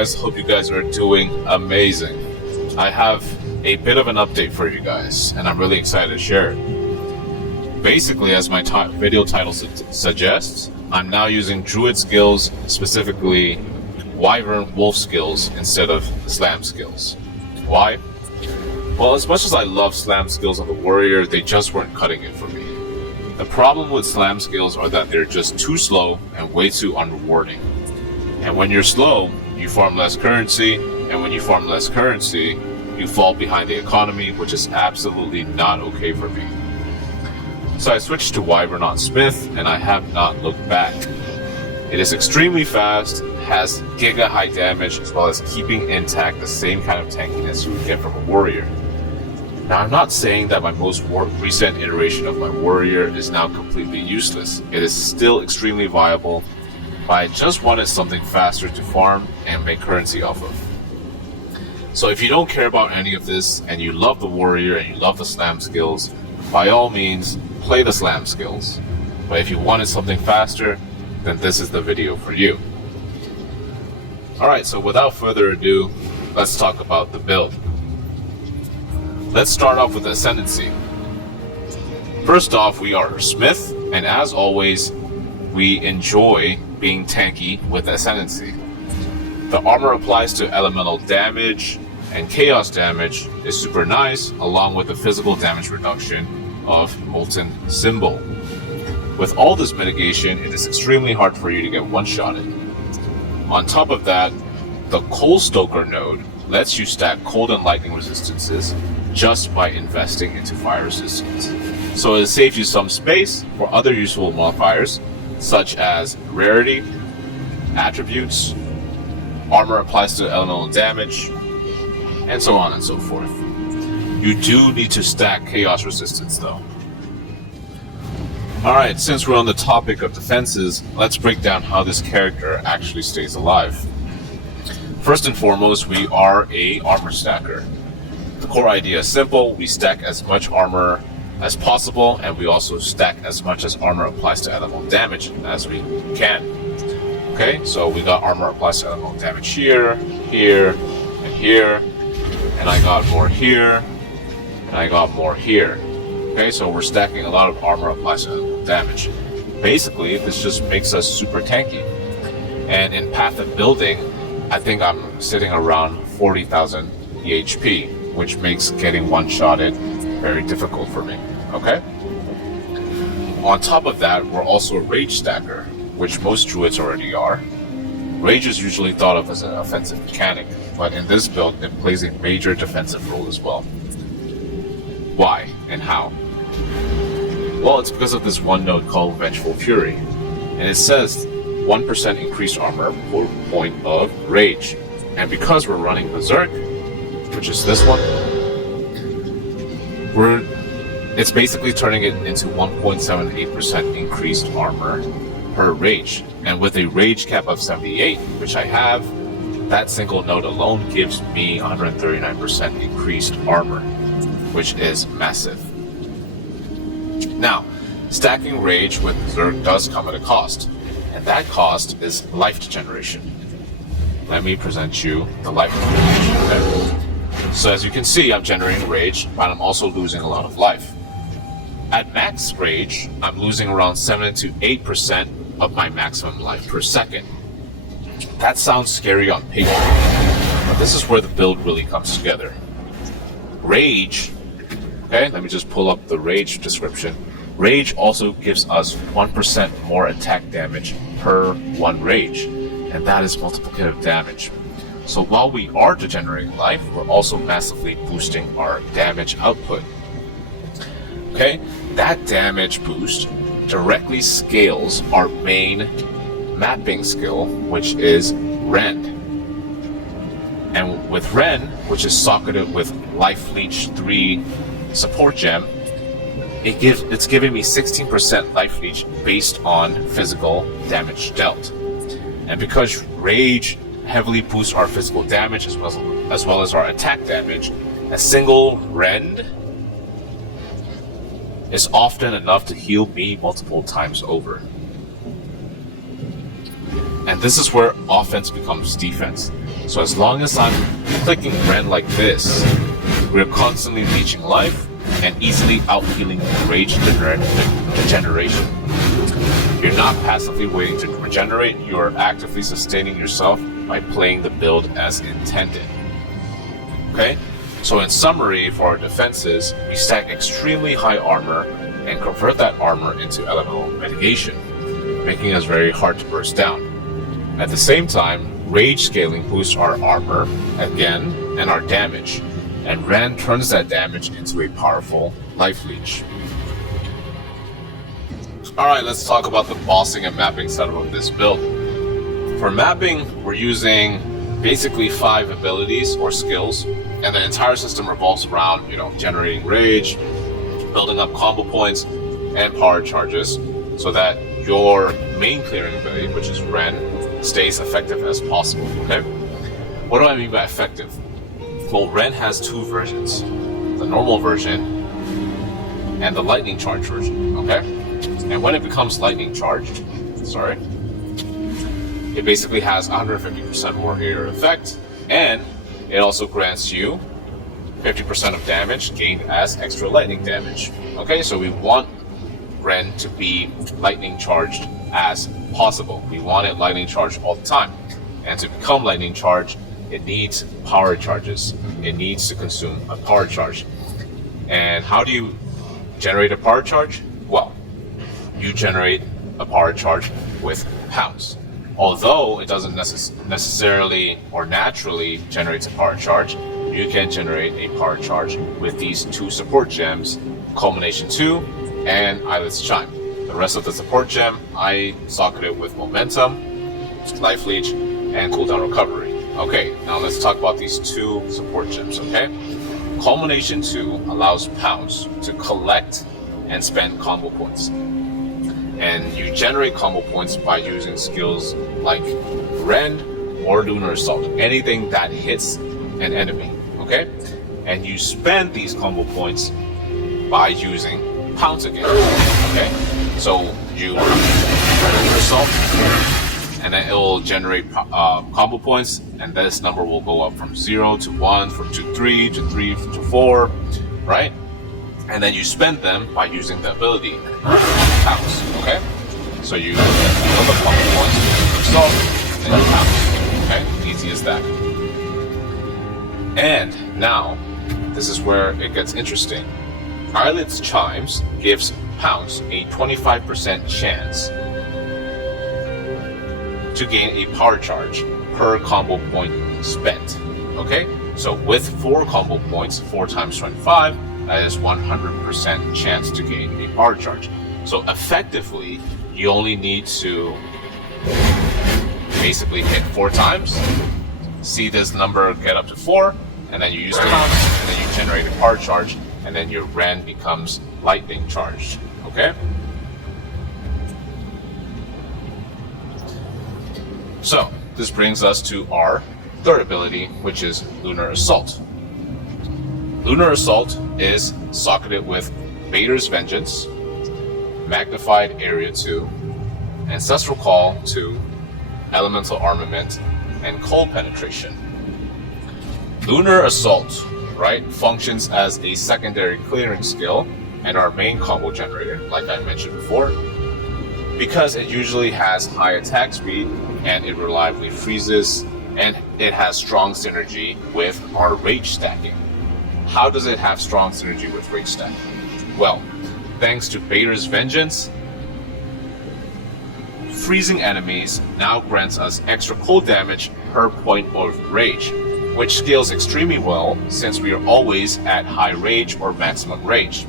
guys? Hope you guys are doing amazing. I have a bit of an update for you guys, and I'm really excited to share it. Basically, as my video title suggests, I'm now using Druid skills, specifically Wyvern Wolf skills, instead of Slam skills. Why? Well, as much as I love Slam skills on the Warrior, they just weren't cutting it for me. The problem with Slam skills are that they're just too slow and way too unrewarding. And when you're slow, you farm less currency, and when you farm less currency, you fall behind the economy, which is absolutely not okay for me. So I switched to Wyvern on Smith, and I have not looked back. It is extremely fast, has giga high damage, as well as keeping intact the same kind of tankiness you would get from a Warrior. Now, I'm not saying that my most recent iteration of my Warrior is now completely useless. It is still extremely viable, but I just wanted something faster to farm and make currency off of. So if you don't care about any of this, and you love the Warrior and you love the Slam skills, by all means, play the Slam skills. But if you wanted something faster, then this is the video for you. Alright, so without further ado, let's talk about the build. Let's start off with the Ascendancy. First off, we are Smith, and as always, we enjoy being tanky with Ascendancy. The armor applies to elemental damage, and chaos damage is super nice, along with the physical damage reduction of Molten Symbol. With all this mitigation, it is extremely hard for you to get one-shotted. On top of that, the Cold Stoker node lets you stack cold and lightning resistances just by investing into fire resistance. So it saves you some space for other useful modifiers, such as rarity, attributes, armor applies to elemental damage, and so on and so forth. You do need to stack chaos resistance though. Alright, since we're on the topic of defenses, let's break down how this character actually stays alive. First and foremost, we are a armor stacker. The core idea is simple: we stack as much armor as possible, and we also stack as much as armor applies to elemental damage as we can. Okay, so we got armor applies to elemental damage here, here, and here, and I got more here, and I got more here. Okay, so we're stacking a lot of armor applies to elemental damage. Basically, this just makes us super tanky. And in Path of Building, I think I'm sitting around 40,000 EHP, which makes getting one-shotted very difficult for me, okay? On top of that, we're also a Rage stacker, which most Druids already are. Rage is usually thought of as an offensive mechanic, but in this build, it plays a major defensive role as well. Why and how? Well, it's because of this one node called Vengeful Fury, and it says 1% increased armor per point of Rage. And because we're running Berserk, which is this one, it's basically turning it into 1.78% increased armor per Rage. And with a Rage cap of 78, which I have, that single node alone gives me 139% increased armor, which is massive. Now, stacking Rage with Berserk does come at a cost, and that cost is life degeneration. Let me present you the life degeneration. Okay? So as you can see, I'm generating Rage, but I'm also losing a lot of life. At max Rage, I'm losing around 7 to 8% of my maximum life per second. That sounds scary on paper, but this is where the build really comes together. Rage, okay, let me just pull up the Rage description. Rage also gives us 1% more attack damage per 1 Rage, and that is multiplicative damage. So while we are degenerating life, we're also massively boosting our damage output. Okay, that damage boost directly scales our main mapping skill, which is Rend. And with Rend, which is socketed with Life Leech 3 support gem, it's giving me 16% life leech based on physical damage dealt. And because Rage heavily boosts our physical damage as well as our attack damage, a single Rend is often enough to heal me multiple times over. And this is where offense becomes defense. So as long as I'm clicking Ren like this, we're constantly leeching life and easily out-healing rage degeneration. You're not passively waiting to regenerate, you're actively sustaining yourself by playing the build as intended. Okay? So in summary, for our defenses, we stack extremely high armor and convert that armor into elemental mitigation, making us very hard to burst down. At the same time, rage scaling boosts our armor, again, and our damage, and Ren turns that damage into a powerful life leech. Alright, let's talk about the bossing and mapping setup of this build. For mapping, we're using basically 5 abilities or skills, and the entire system revolves around, generating rage, building up combo points, and power charges, so that your main clearing ability, which is Ren, stays effective as possible, okay? What do I mean by effective? Well, Ren has 2 versions, the normal version and the lightning charge version, okay? And when it becomes lightning charged, it basically has 150% more area effect, and it also grants you 50% of damage gained as extra lightning damage. Okay, so we want Ren to be lightning charged as possible. We want it lightning charged all the time. And to become lightning charged, it needs power charges. It needs to consume a power charge. And how do you generate a power charge? Well, you generate a power charge with pounds. Although it doesn't necessarily or naturally generates a power charge, you can generate a power charge with these 2 support gems, Culmination 2 and Eyelid's Chime. The rest of the support gem, I socketed with Momentum, Life Leech, and Cooldown Recovery. Okay, now let's talk about these 2 support gems, okay? Culmination 2 allows Pounce to collect and spend combo points. And you generate combo points by using skills like Rend or Lunar Assault, anything that hits an enemy, okay? And you spend these combo points by using Pounce again, okay? So you Lunar Assault, and then it will generate combo points, and this number will go up from 0 to 1, from 2 to 3 to 3 to 4, right? And then you spend them by using the ability Pounce, okay? So you build up combo points with Assault, and then you Pounce, okay? Easy as that. And now, this is where it gets interesting. Eyelid's Chimes gives Pounce a 25% chance to gain a power charge per combo point spent, okay? So with 4 combo points, 4 times 25, that is 100% chance to gain a power charge. So effectively, you only need to basically hit 4 times, see this number get up to 4, and then you use Pounce, and then you generate a power charge, and then your Ren becomes lightning charged, okay? So, this brings us to our third ability, which is Lunar Assault. Lunar Assault is socketed with Vader's Vengeance, Magnified Area 2, Ancestral Call 2, Elemental Armament, and Cold Penetration. Lunar Assault, right, functions as a secondary clearing skill and our main combo generator, like I mentioned before, because it usually has high attack speed and it reliably freezes, and it has strong synergy with our rage stacking. How does it have strong synergy with rage stacking? Well, thanks to Vader's Vengeance, freezing enemies now grants us extra cold damage per point of rage, which scales extremely well since we are always at high rage or maximum rage.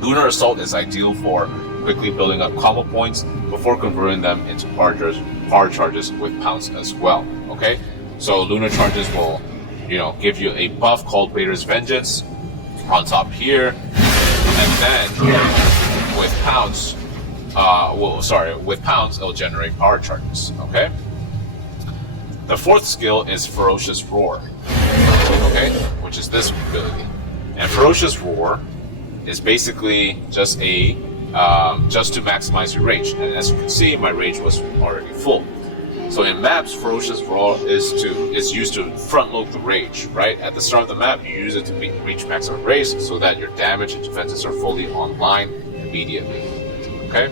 Lunar Assault is ideal for quickly building up combo points before converting them into power charges with Pounce as well, okay? So Lunar Charges will, give you a buff called Vader's Vengeance on top here, and then with Pounce, with Pounce, it'll generate power charges, okay? The fourth skill is Ferocious Roar, okay, which is this ability. And Ferocious Roar is basically just just to maximize your rage. And as you can see, my rage was already full. So in maps, Ferocious Roar is used to front load the rage, right? At the start of the map, you use it to reach maximum rage so that your damage and defenses are fully online immediately. Okay?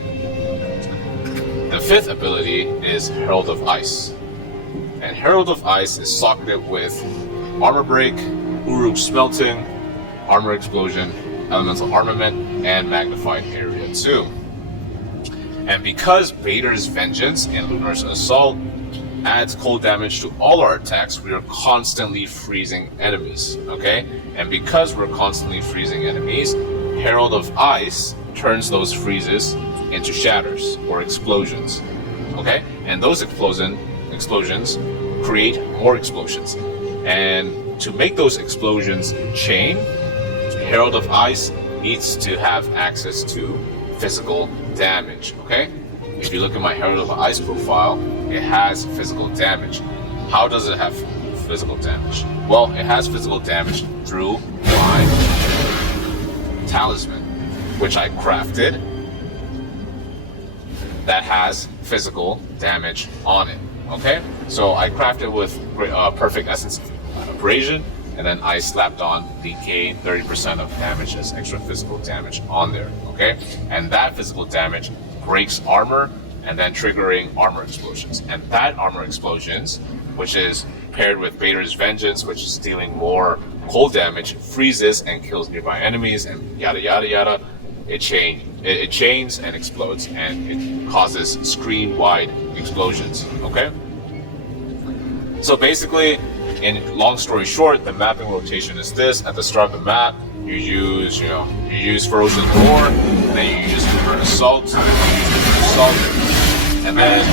The fifth ability is Herald of Ice. And Herald of Ice is socketed with Armor Break, Uruk Smelting, Armor Explosion, Elemental Armament, and Magnified Area 2. And because Vader's Vengeance and Lunar's Assault adds cold damage to all our attacks, we are constantly freezing enemies, okay? And because we're constantly freezing enemies, Herald of Ice turns those freezes into shatters or explosions, okay? And those explosions create more explosions. And to make those explosions chain, Herald of Ice needs to have access to physical damage, okay? If you look at my Herald of Ice profile, it has physical damage. How does it have physical damage? Well, it has physical damage through my talisman, which I crafted, that has physical damage on it, okay? So I crafted with Perfect Essence of Abrasion, and then I slapped on the gain 30% of damage as extra physical damage on there, okay? And that physical damage breaks armor and then triggering armor explosions. And that armor explosions, which is paired with Vader's Vengeance, which is dealing more cold damage, freezes and kills nearby enemies and yada yada yada. It chains and explodes, and it causes screen-wide explosions, okay? So basically, in long story short, the mapping rotation is this. At the start of the map, you use Ferocious Roar, and then you use Lunar Assault, and then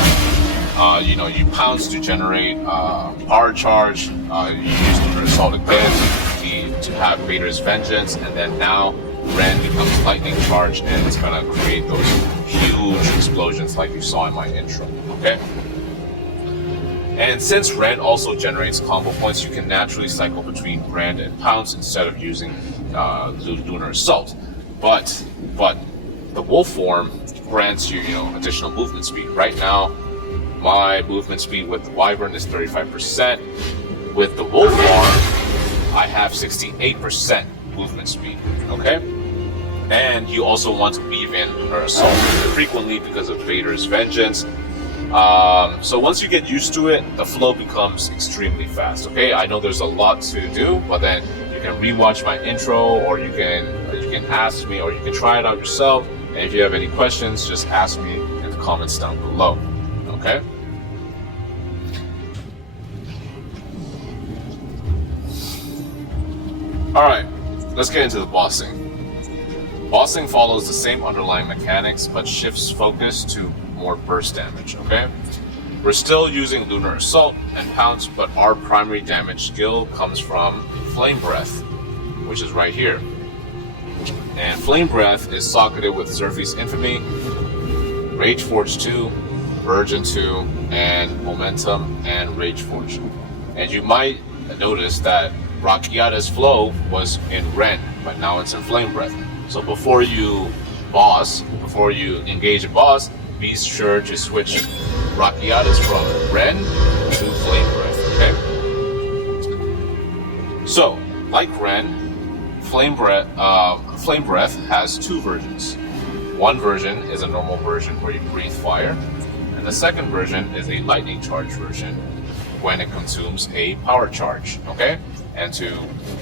you pounce to generate power charge. You use Lunar Assault again to have Vader's Vengeance, and then now Ren becomes Lightning Charge, and it's gonna create those huge explosions like you saw in my intro. Okay. And since Ren also generates combo points, you can naturally cycle between Brand and Pounce instead of using Lunar Assault. But the Wolf form grants you, additional movement speed. Right now, my movement speed with the Wyvern is 35%. With the Wolf form, I have 68% movement speed. Okay? And you also want to weave in Lunar Assault frequently because of Vader's Vengeance. So once you get used to it, the flow becomes extremely fast. Okay, I know there's a lot to do, but then you can rewatch my intro, or you can ask me, or you can try it out yourself. And if you have any questions, just ask me in the comments down below. Okay. All right, let's get into the bossing. Bossing follows the same underlying mechanics, but shifts focus to more burst damage, okay? We're still using Lunar Assault and Pounce, but our primary damage skill comes from Flame Breath, which is right here. And Flame Breath is socketed with Zerfi's Infamy, Rage Forge 2, Virgin 2, and Momentum and Rage Forge. And you might notice that Rakiata's flow was in Ren, but now it's in Flame Breath. So before you engage a boss, be sure to switch Rakiatas from Ren to Flame Breath, okay? So, like Ren, Flame Breath has two versions. One version is a normal version where you breathe fire, and the second version is a lightning charge version when it consumes a power charge, okay? And to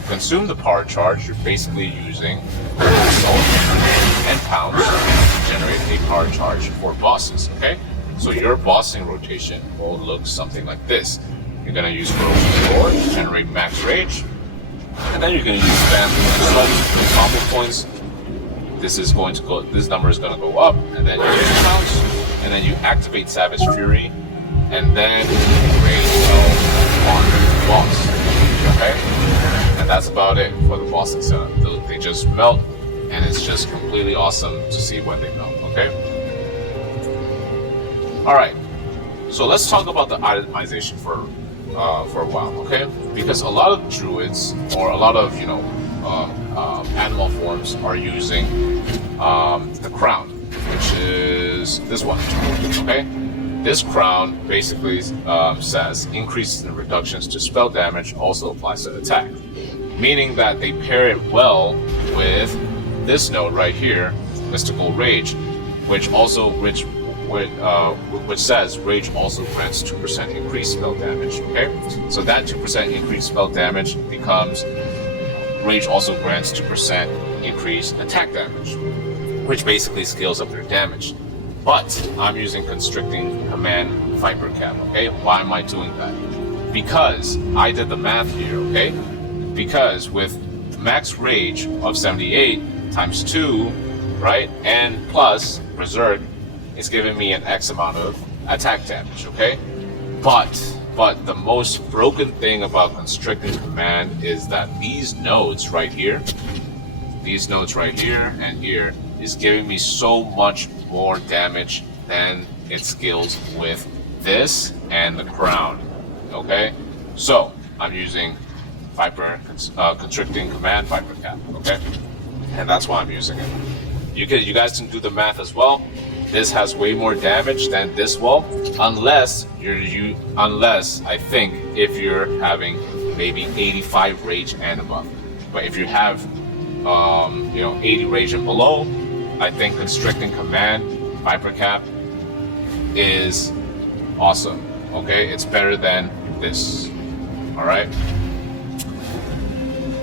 consume the power charge, you're basically using Assault and Pounce to generate a power charge for bosses, okay? So your bossing rotation will look something like this. You're gonna use Ferocious Roar to generate max rage, and then you're gonna use Spam Assault for combo points. This number is gonna go up, and then you use Pounce, and then you activate Savage Fury, and then Rage on the boss. Okay? And that's about it for the bossing setup. They just melt, and it's just completely awesome to see when they melt, okay? Alright, so let's talk about the itemization for a while, okay? Because a lot of druids, or a lot of, animal forms are using the crown, which is this one, okay? this crown basically says increases and reductions to spell damage also applies to attack, meaning that they pair it well with this node right here, Mystical Rage, which says Rage also grants 2% increased spell damage. Okay, so that 2% increased spell damage becomes Rage also grants 2% increased attack damage, which basically scales up their damage. But I'm using Constricting Command Viper Cap. Okay, why am I doing that? Because I did the math here. Okay, because with max Rage of 78 times 2, right, and plus Berserk, it's giving me an X amount of attack damage, okay? But the most broken thing about Constricting Command is that these nodes right here and here is giving me so much more damage than it scales with this and the crown, okay? So I'm using Constricting Command Viper Cap, okay? And that's why I'm using it. You guys can do the math as well. This has way more damage than this will, unless I think if you're having maybe 85 Rage and above. But if you have 80 Rage and below, I think Constricting Command Viper Cap is awesome. Okay, it's better than this. All right.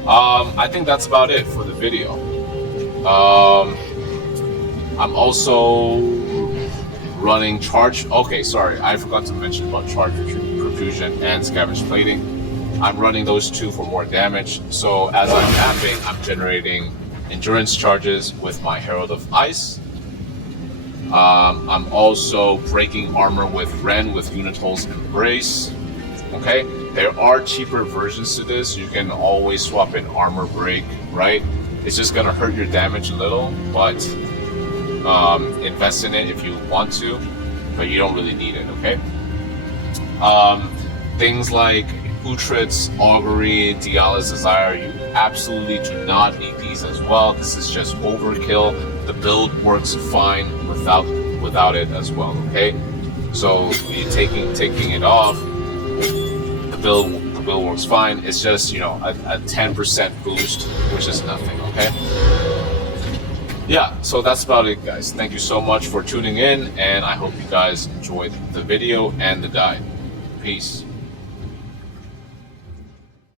I think that's about it for the video. I'm also running charge. Okay, sorry, I forgot to mention about charge profusion and scavenge plating. I'm running those two for more damage. So as I'm mapping, I'm generating endurance charges with my Herald of Ice. I'm also breaking armor with Ren with Unitol's Embrace. Okay, there are cheaper versions to this. You can always swap in armor break, right? It's just gonna hurt your damage a little, but invest in it if you want to, but you don't really need it, okay? Things like Uhtred's Augury, Diala's Desire, you absolutely do not need these as well. This is just overkill. The build works fine without it as well, okay? So you taking it off, the build works fine. It's just, a 10% boost, which is nothing, okay? Yeah, so that's about it, guys. Thank you so much for tuning in, and I hope you guys enjoyed the video and the guide. Peace.